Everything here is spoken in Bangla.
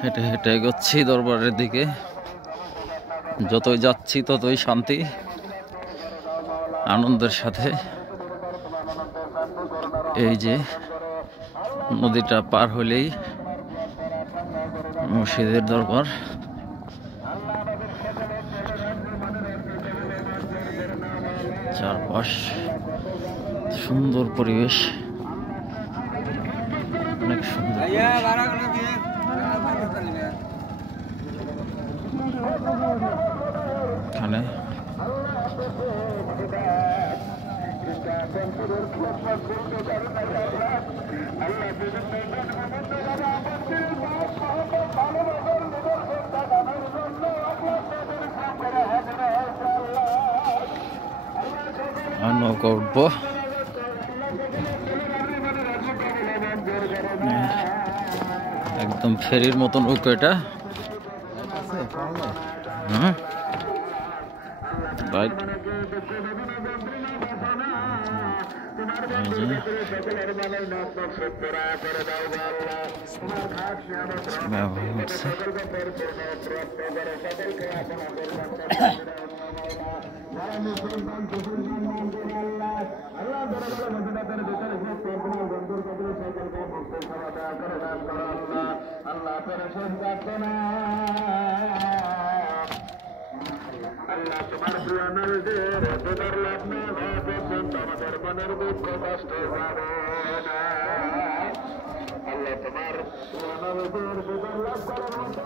হেঁটে হেঁটে এগোচ্ছি দরবারের দিকে। যতই যাচ্ছি ততই শান্তি, আনন্দের সাথে। এই যে নদীটা পার হলেই মুর্শিদের দরবার। চারপাশ সুন্দর পরিবেশ, অনেক সুন্দর। এখানে নৌকা উঠবো। একদম ফেরির মতন নৌকা এটা। রাইট, আল্লাহ তোমার প্রিয়নদের দুধর লাভ না হওয়া পর্যন্ত আমাদের মনের দুঃখ কষ্ট যাবে না। আল্লাহ তোমার প্রিয়নদের দুধর লাভ করার মতো